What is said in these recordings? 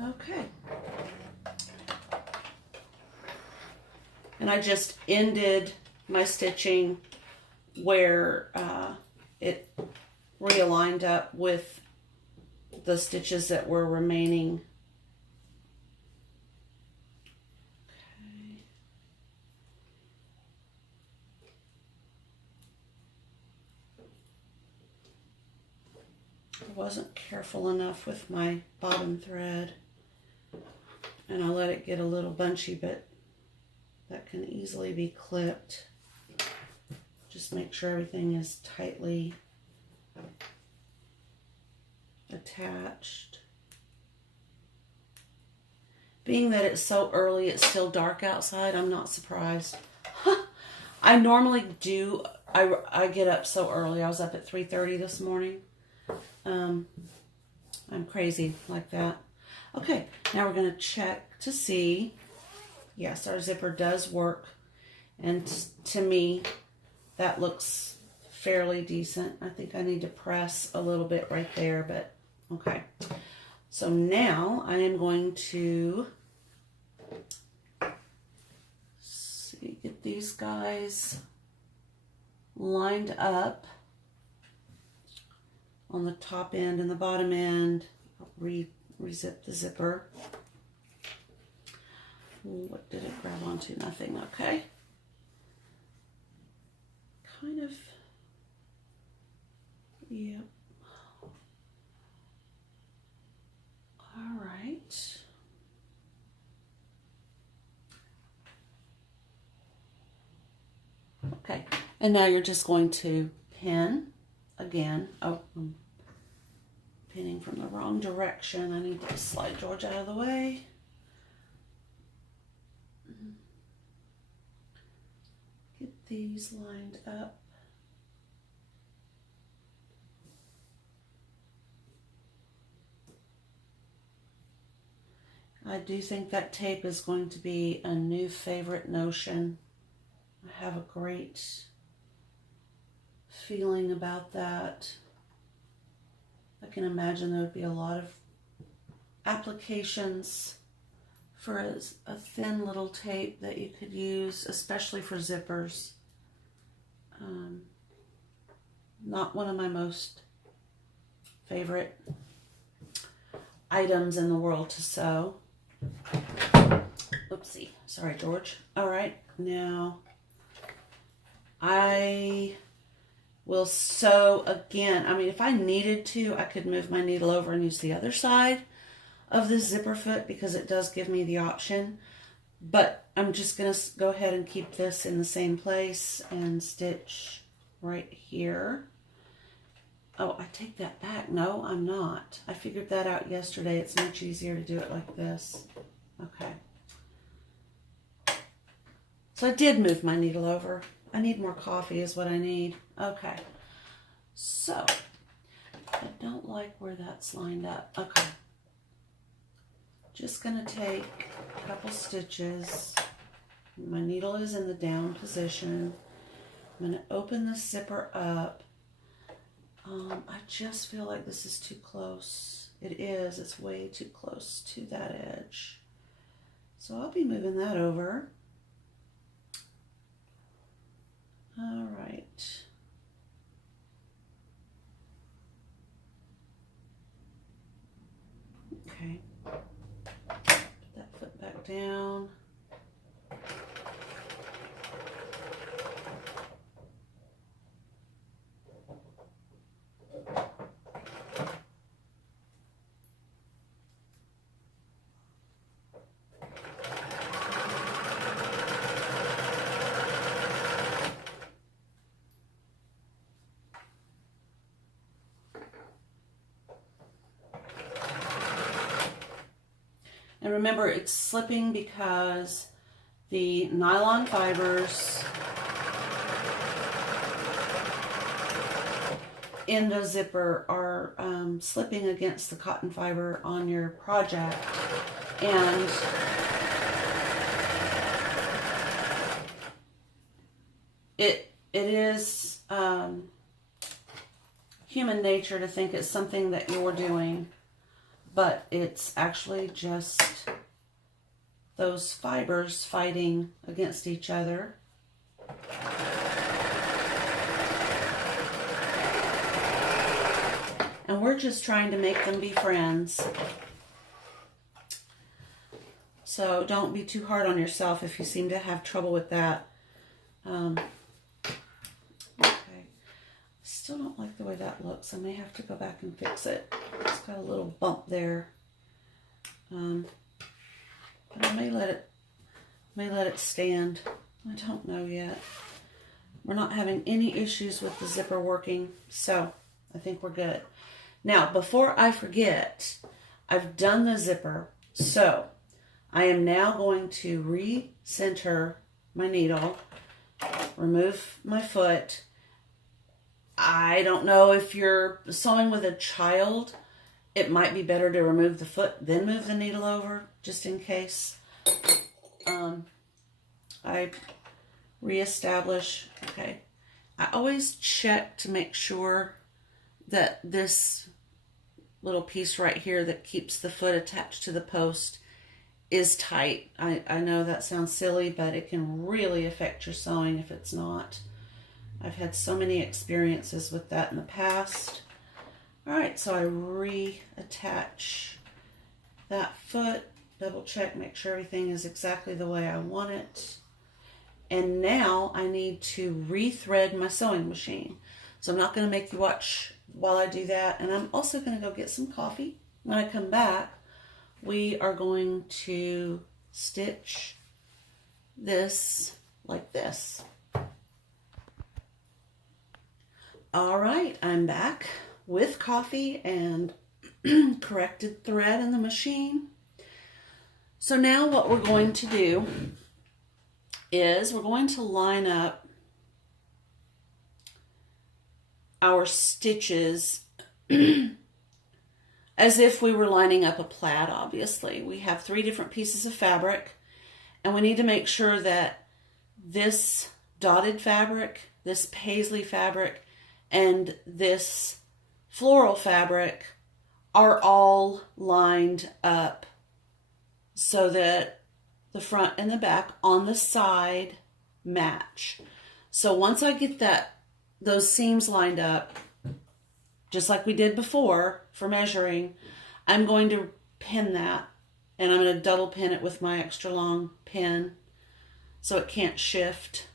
Okay. And I just ended my stitching where it realigned up with the stitches that were remaining. Okay. I wasn't careful enough with my bottom thread, and I let it get a little bunchy, but that can easily be clipped. Just make sure everything is tightly attached. Being that it's so early, it's still dark outside, I'm not surprised. I normally do, I get up so early. I was up at 3:30 this morning. I'm crazy like that. Okay, now we're going to check to see. Yes, our zipper does work. And to me, that looks fairly decent. I think I need to press a little bit right there, but okay. So now I am going to get these guys lined up on the top end and the bottom end. I'll re-zip the zipper. What did it grab onto? Nothing. Okay. Kind of, yep. All right. Okay, and now you're just going to pin again. Oh, I'm pinning from the wrong direction. I need to slide George out of the way. Get these lined up. I do think that tape is going to be a new favorite notion. I have a great feeling about that. I can imagine there would be a lot of applications for a thin little tape that you could use, especially for zippers. Not one of my most favorite items in the world to sew. Oopsie. Sorry, George. All right, now I will sew again. I mean, if I needed to, I could move my needle over and use the other side of the zipper foot because it does give me the option. But I'm just going to go ahead and keep this in the same place and stitch right here. Oh, I take that back. No, I'm not. I figured that out yesterday. It's much easier to do it like this. Okay. So I did move my needle over. I need more coffee is what I need. Okay. So, I don't like where that's lined up. Okay. Just going to take a couple stitches. My needle is in the down position. I'm going to open the zipper up. I just feel like this is too close. It is. It's way too close to that edge. So I'll be moving that over. All right. Okay. Put that foot back down. And remember, it's slipping because the nylon fibers in the zipper are slipping against the cotton fiber on your project. And it is human nature to think it's something that you're doing. but it's actually just those fibers fighting against each other. And we're just trying to make them be friends. So don't be too hard on yourself if you seem to have trouble with that. Okay. Still don't like the way that looks. I may have to go back and fix it. It's got a little bump there. But I may let it stand. I don't know yet. We're not having any issues with the zipper working, so I think we're good. Now, before I forget, I've done the zipper, so I am now going to recenter my needle, remove my foot. I don't know if you're sewing with a child, it might be better to remove the foot, then move the needle over, just in case. I reestablish, okay. I always check to make sure that this little piece right here that keeps the foot attached to the post is tight. I know that sounds silly, but it can really affect your sewing if it's not. I've had so many experiences with that in the past. All right, so I reattach that foot, double check, make sure everything is exactly the way I want it. And now I need to rethread my sewing machine. So I'm not going to make you watch while I do that. And I'm also going to go get some coffee. When I come back, we are going to stitch this like this. All right, I'm back with coffee and corrected thread in the machine. So now what we're going to do is we're going to line up our stitches as if we were lining up a plaid, obviously. We have 3 different pieces of fabric, and we need to make sure that this dotted fabric, this paisley fabric, and this floral fabric are all lined up so that the front and the back on the side match. So once I get those seams lined up, just like we did before for measuring, I'm going to pin that, and I'm going to double pin it with my extra long pin so it can't shift.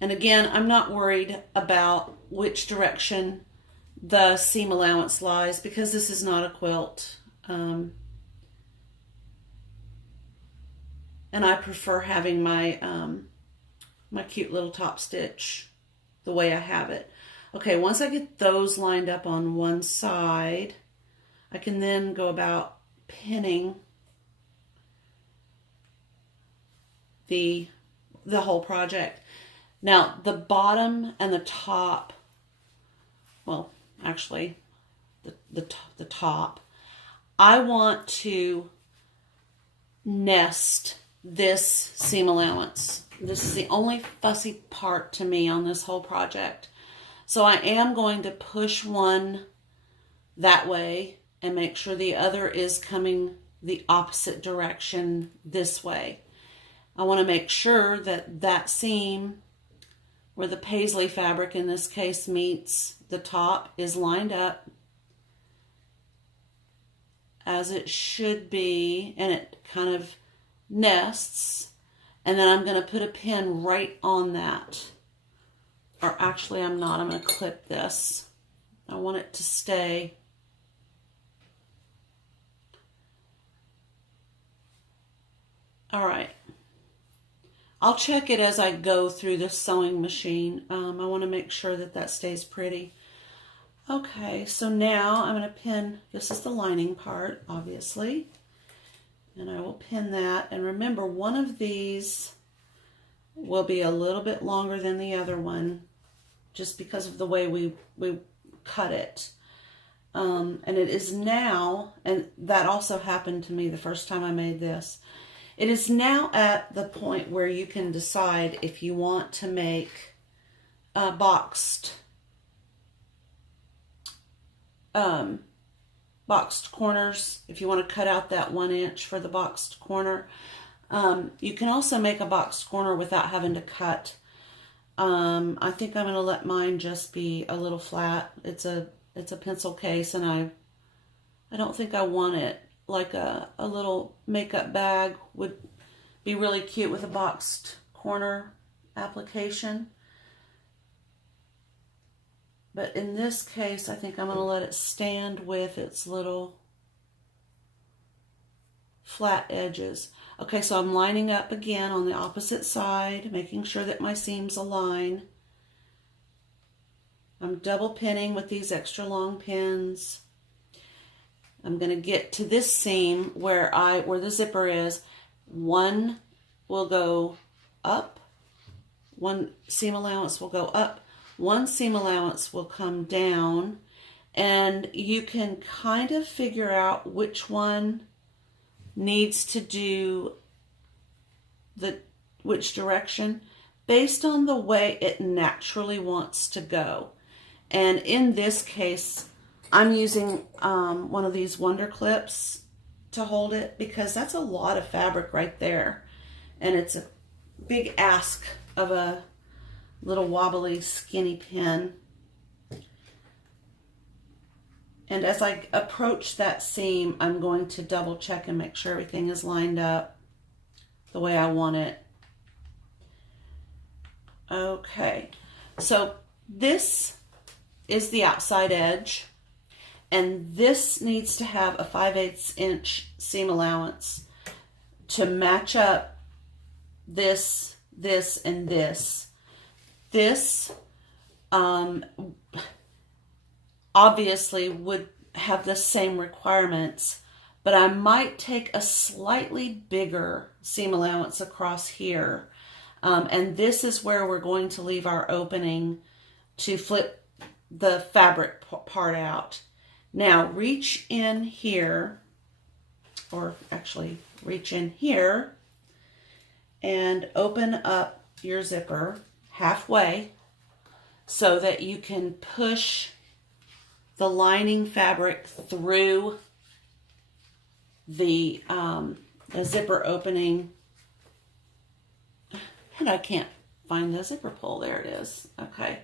And again, I'm not worried about which direction the seam allowance lies because this is not a quilt. And I prefer having my my cute little top stitch the way I have it. Okay, once I get those lined up on one side, I can then go about pinning the whole project. Now, the bottom and the top, well, actually, the top, I want to nest this seam allowance. This is the only fussy part to me on this whole project. So I am going to push one that way and make sure the other is coming the opposite direction this way. I want to make sure that that seam where the paisley fabric in this case meets the top is lined up as it should be, and it kind of nests, and then I'm going to put a pin right on that. Or actually I'm not, I'm going to clip this. I want it to stay. All right. I'll check it as I go through the sewing machine. I want to make sure that that stays pretty. Okay, so now I'm going to pin, this is the lining part, obviously. And I will pin that. And remember, one of these will be a little bit longer than the other one, just because of the way we cut it. And it is now, and that also happened to me the first time I made this. It is now at the point where you can decide if you want to make boxed boxed corners, if you want to cut out that 1 inch for the boxed corner. You can also make a boxed corner without having to cut. I think I'm going to let mine just be a little flat. It's a pencil case, and I don't think I want it like a little makeup bag would be really cute with a boxed corner application. But in this case, I think I'm going to let it stand with its little flat edges. Okay, so I'm lining up again on the opposite side, making sure that my seams align. I'm double pinning with these extra long pins. I'm going to get to this seam where the zipper is. One will go up, one seam allowance will go up, one seam allowance will come down, and you can kind of figure out which one needs to do which direction based on the way it naturally wants to go. And in this case, I'm using one of these Wonder Clips to hold it, because that's a lot of fabric right there. And it's a big ask of a little wobbly skinny pin. And as I approach that seam, I'm going to double check and make sure everything is lined up the way I want it. Okay, so this is the outside edge, and this needs to have a 5/8 inch seam allowance to match up this, and this. This obviously would have the same requirements, but I might take a slightly bigger seam allowance across here. And this is where we're going to leave our opening to flip the fabric part out. Now reach in here, or actually reach in here and open up your zipper halfway so that you can push the lining fabric through the zipper opening. And I can't find the zipper pull. There it is. Okay.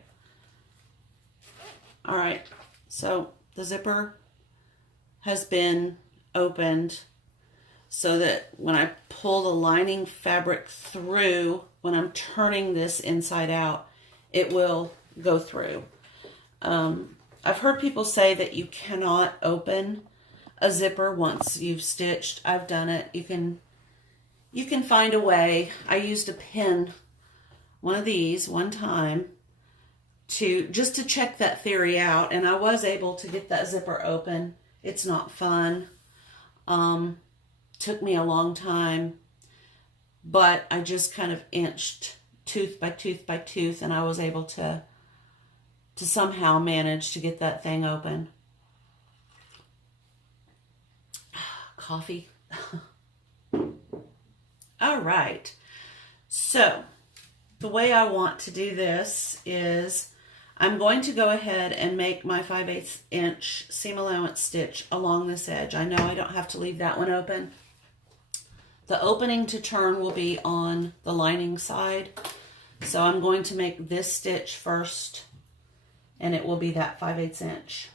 All right. So the zipper has been opened so that when I pull the lining fabric through, when I'm turning this inside out, it will go through. I've heard people say that you cannot open a zipper once you've stitched. I've done it. You can find a way. I used a pin, one of these, one time just to check that theory out, and I was able to get that zipper open. It's not fun. Took me a long time, but I just kind of inched tooth by tooth by tooth, and I was able to somehow manage to get that thing open. Coffee. All right, so the way I want to do this is I'm going to go ahead and make my 5/8 inch seam allowance stitch along this edge. I know I don't have to leave that one open. The opening to turn will be on the lining side, so I'm going to make this stitch first, and it will be that 5/8 inch.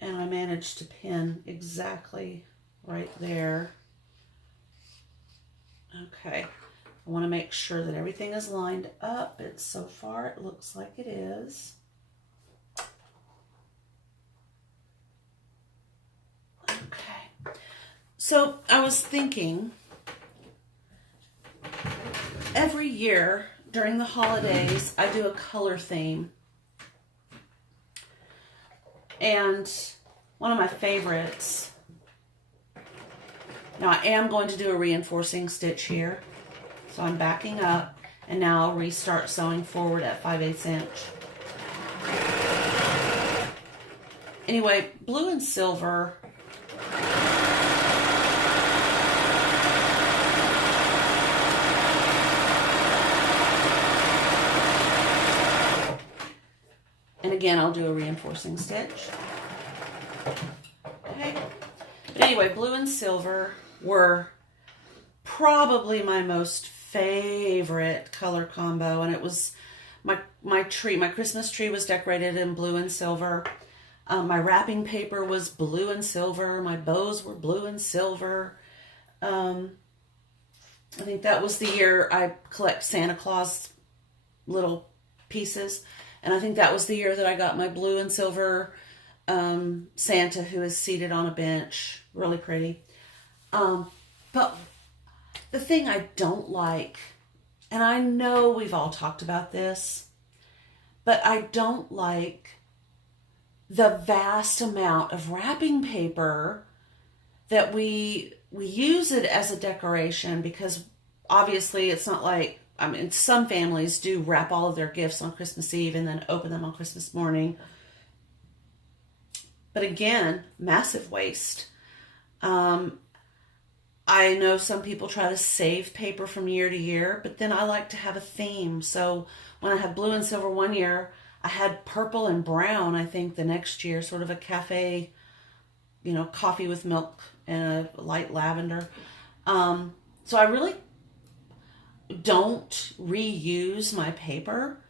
And I managed to pin exactly right there. Okay, I want to make sure that everything is lined up. So far it looks like it is. Okay, so I was thinking, every year during the holidays I do a color theme, and one of my favorites. Now I am going to do a reinforcing stitch here. So I'm backing up, and now I'll restart sewing forward at 5/8 inch. Anyway, blue and silver. And again, I'll do a reinforcing stitch. Okay. But anyway, blue and silver were probably my most favorite color combo, and it was my tree. My Christmas tree was decorated in blue and silver. My wrapping paper was blue and silver. My bows were blue and silver. I think that was the year I collect Santa Claus little pieces, and I think that was the year that I got my blue and silver Santa who is seated on a bench. Really pretty. But the thing I don't like, and I know we've all talked about this, but I don't like the vast amount of wrapping paper that we use it as a decoration, because obviously it's not like, I mean, some families do wrap all of their gifts on Christmas Eve and then open them on Christmas morning. But again, massive waste. I know some people try to save paper from year to year, but then I like to have a theme. So when I had blue and silver one year, I had purple and brown, I think, the next year, sort of a cafe, coffee with milk and a light lavender. So I really don't reuse my paper.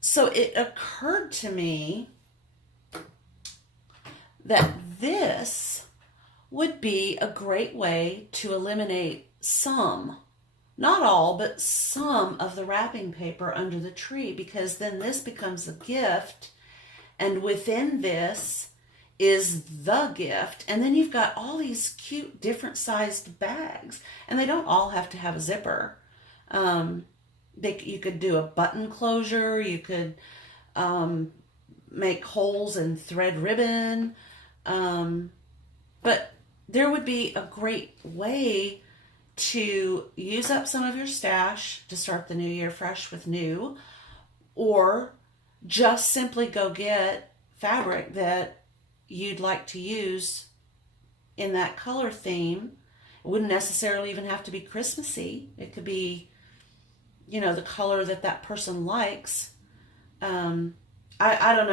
So it occurred to me that this would be a great way to eliminate some, not all, but some of the wrapping paper under the tree, because then this becomes a gift, and within this is the gift, and then you've got all these cute different sized bags, and they don't all have to have a zipper. You could do a button closure, you could make holes and thread ribbon, but there would be a great way to use up some of your stash to start the new year fresh with new, or just simply go get fabric that you'd like to use in that color theme. It wouldn't necessarily even have to be Christmassy. It could be, the color that person likes. I don't know.